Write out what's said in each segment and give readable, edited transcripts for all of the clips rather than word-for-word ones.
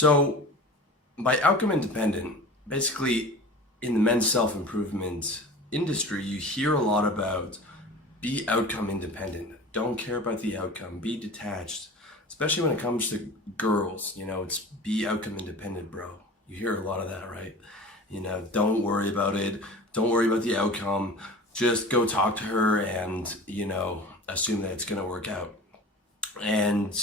So, by outcome independent, basically in the men's self improvement industry, you hear a lot about be outcome independent. Don't care about the outcome. Be detached. Especially when it comes to girls, it's be outcome independent, bro. You hear a lot of that, right? Don't worry about it. Don't worry about the outcome. Just go talk to her and, assume that it's going to work out. And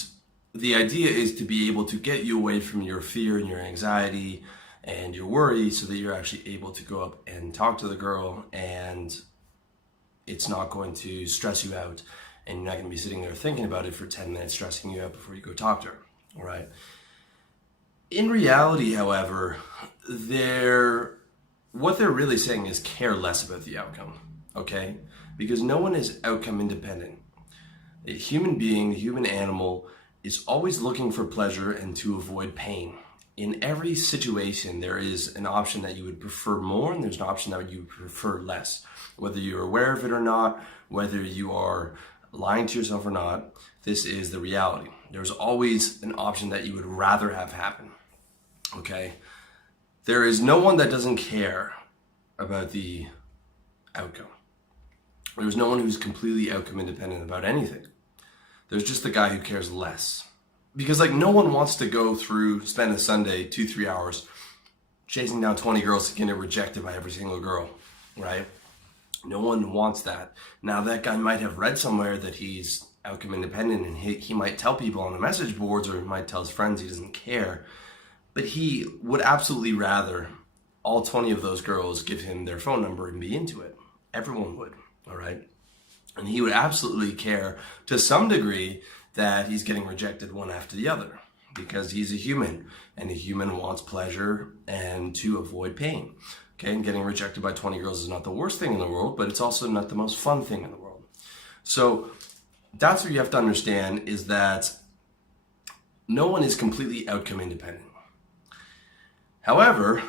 the idea is to be able to get you away from your fear and your anxiety and your worry so that you're actually able to go up and talk to the girl and it's not going to stress you out and you're not going to be sitting there thinking about it for 10 minutes stressing you out before you go talk to her. All right. In reality, however, what they're really saying is care less about the outcome, okay? Because no one is outcome independent. A human being, a human animal, is always looking for pleasure and to avoid pain. In every situation, there is an option that you would prefer more and there's an option that you would prefer less. Whether you're aware of it or not, whether you are lying to yourself or not, this is the reality. There's always an option that you would rather have happen, okay? There is no one that doesn't care about the outcome. There's no one who's completely outcome independent about anything. There's just the guy who cares less. Because no one wants to spend a Sunday 2-3 hours chasing down 20 girls to get rejected by every single girl, right? No one wants that. Now that guy might have read somewhere that he's outcome independent and he might tell people on the message boards or he might tell his friends he doesn't care, but he would absolutely rather all 20 of those girls give him their phone number and be into it. Everyone would, all right? And he would absolutely care to some degree that he's getting rejected one after the other because he's a human and a human wants pleasure and to avoid pain. Okay, and getting rejected by 20 girls is not the worst thing in the world, but it's also not the most fun thing in the world. So that's what you have to understand is that no one is completely outcome independent. However,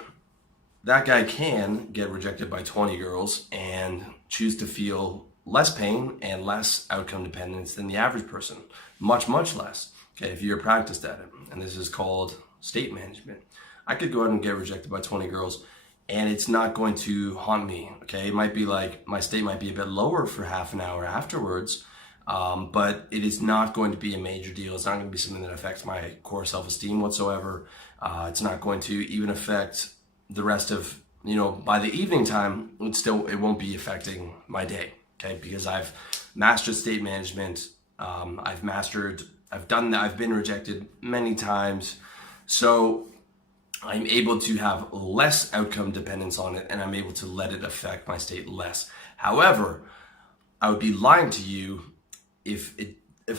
that guy can get rejected by 20 girls and choose to feel less pain and less outcome dependence than the average person. Much, much less, okay, if you're practiced at it. And this is called state management. I could go out and get rejected by 20 girls and it's not going to haunt me, okay? It might be like my state might be a bit lower for half an hour afterwards, but it is not going to be a major deal. It's not going to be something that affects my core self-esteem whatsoever. It's not going to even affect the rest of, by the evening time, it won't be affecting my day, okay? Because I've mastered state management. I've done that. I've been rejected many times. So I'm able to have less outcome dependence on it and I'm able to let it affect my state less. However, I would be lying to you if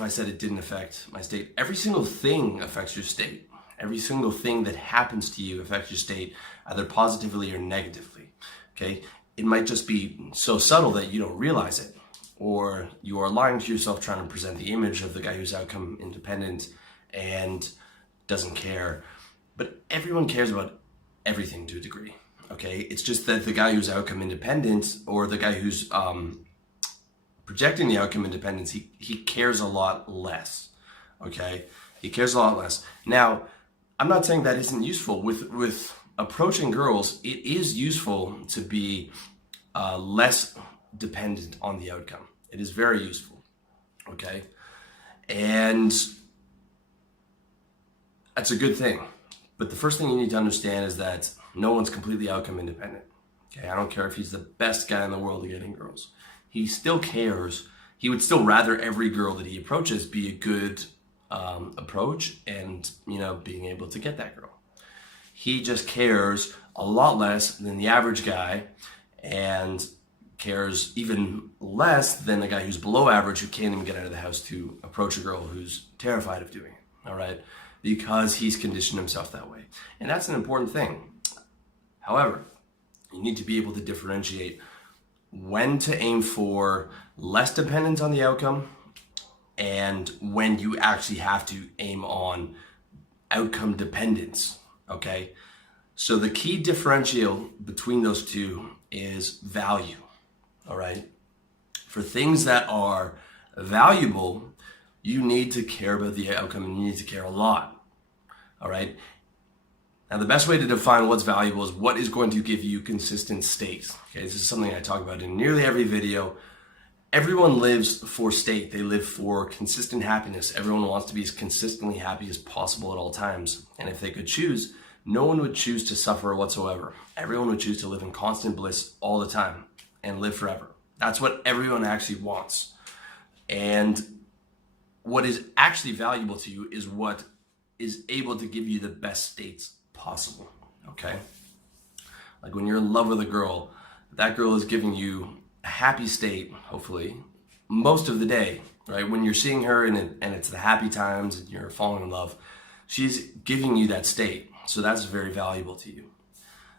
I said it didn't affect my state. Every single thing affects your state. Every single thing that happens to you affects your state, either positively or negatively, okay? It might just be so subtle that you don't realize it, or you are lying to yourself trying to present the image of the guy who's outcome independent and doesn't care. But everyone cares about everything to a degree, okay? It's just that the guy who's outcome independent or the guy who's projecting the outcome independence, he cares a lot less, okay? He cares a lot less. Now, I'm not saying that isn't useful. With approaching girls, it is useful to be less dependent on the outcome. It is very useful, okay? And that's a good thing. But the first thing you need to understand is that no one's completely outcome independent. Okay, I don't care if he's the best guy in the world at getting girls. He still cares. He would still rather every girl that he approaches be a good approach and, being able to get that girl. He just cares a lot less than the average guy and cares even less than the guy who's below average who can't even get out of the house to approach a girl who's terrified of doing it, all right? Because he's conditioned himself that way. And that's an important thing. However, you need to be able to differentiate when to aim for less dependence on the outcome and when you actually have to aim on outcome dependence, okay? So the key differential between those two is value, all right? For things that are valuable, you need to care about the outcome and you need to care a lot, all right? Now, the best way to define what's valuable is what is going to give you consistent state. Okay, this is something I talk about in nearly every video. Everyone lives for state. They live for consistent happiness. Everyone wants to be as consistently happy as possible at all times. And if they could choose, no one would choose to suffer whatsoever. Everyone would choose to live in constant bliss all the time and live forever. That's what everyone actually wants. And what is actually valuable to you is what is able to give you the best states possible, okay? Like when you're in love with a girl, that girl is giving you a happy state, hopefully, most of the day, right? When you're seeing her and it's the happy times and you're falling in love, she's giving you that state. So that's very valuable to you.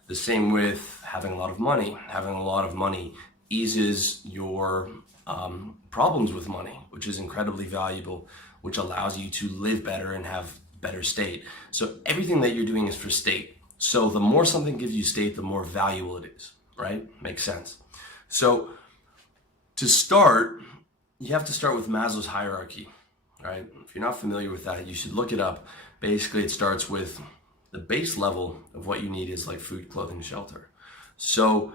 The same with having a lot of money. Having a lot of money eases your problems with money, which is incredibly valuable, which allows you to live better and have better state. So everything that you're doing is for state. So the more something gives you state, the more valuable it is, right? Makes sense. So to start, you have to start with Maslow's hierarchy, right? If you're not familiar with that, you should look it up. Basically, it starts with the base level of what you need is like food, clothing, shelter. So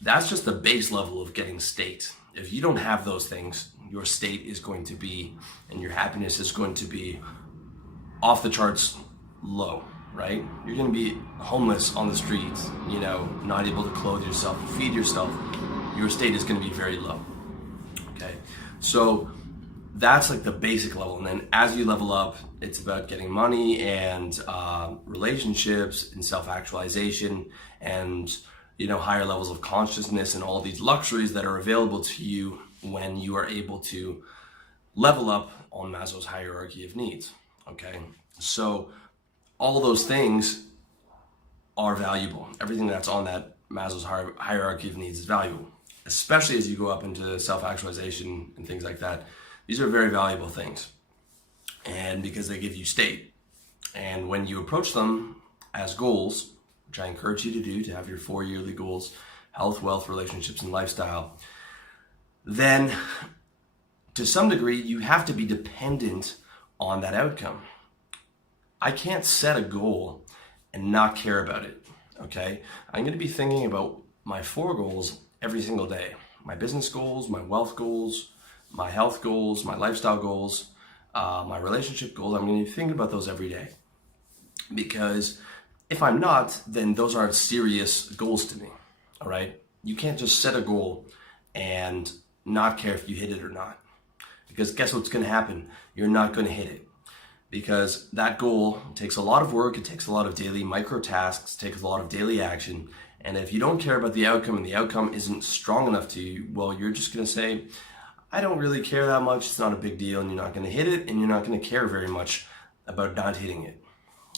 that's just the base level of getting state. If you don't have those things, your state is going to be, and your happiness is going to be off the charts low, right? You're going to be homeless on the streets, not able to clothe yourself, feed yourself. Your state is going to be very low, okay? So that's like the basic level. And then as you level up, it's about getting money and relationships and self-actualization and, higher levels of consciousness and all these luxuries that are available to you when you are able to level up on Maslow's hierarchy of needs. Okay, so all those things are valuable. Everything that's on that Maslow's hierarchy of needs is valuable, especially as you go up into self-actualization and things like that. These are very valuable things, and because they give you state. And when you approach them as goals, which I encourage you to do, to have your 4 yearly goals, health, wealth, relationships, and lifestyle, then to some degree, you have to be dependent on that outcome. I can't set a goal and not care about it, okay? I'm going to be thinking about my 4 goals every single day. My business goals, my wealth goals, my health goals, my lifestyle goals, my relationship goals. I'm going to be thinking about those every day. Because if I'm not, then those aren't serious goals to me, all right? You can't just set a goal and not care if you hit it or not. Because guess what's going to happen? You're not going to hit it. Because that goal takes a lot of work, it takes a lot of daily micro tasks, takes a lot of daily action. And if you don't care about the outcome and the outcome isn't strong enough to you, well, you're just going to say, I don't really care that much, it's not a big deal, and you're not going to hit it, and you're not going to care very much about not hitting it.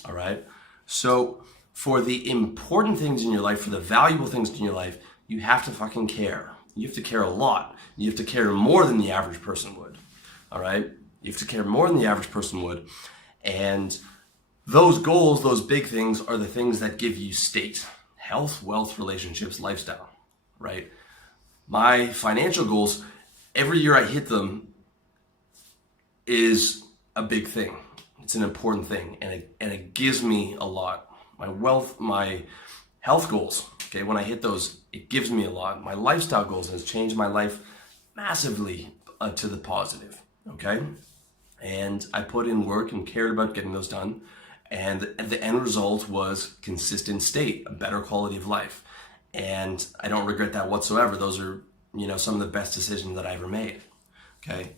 All right? So for the important things in your life, for the valuable things in your life, you have to fucking care. You have to care a lot. You have to care more than the average person would. All right? You have to care more than the average person would. And those goals, those big things, are the things that give you state. Health, wealth, relationships, lifestyle, right? My financial goals, every year I hit them, is a big thing. It's an important thing, and it gives me a lot. My health goals, okay, when I hit those, it gives me a lot. My lifestyle goals has changed my life massively to the positive, okay? And I put in work and cared about getting those done. And the end result was consistent state, a better quality of life. And I don't regret that whatsoever. Those are, some of the best decisions that I ever made, okay?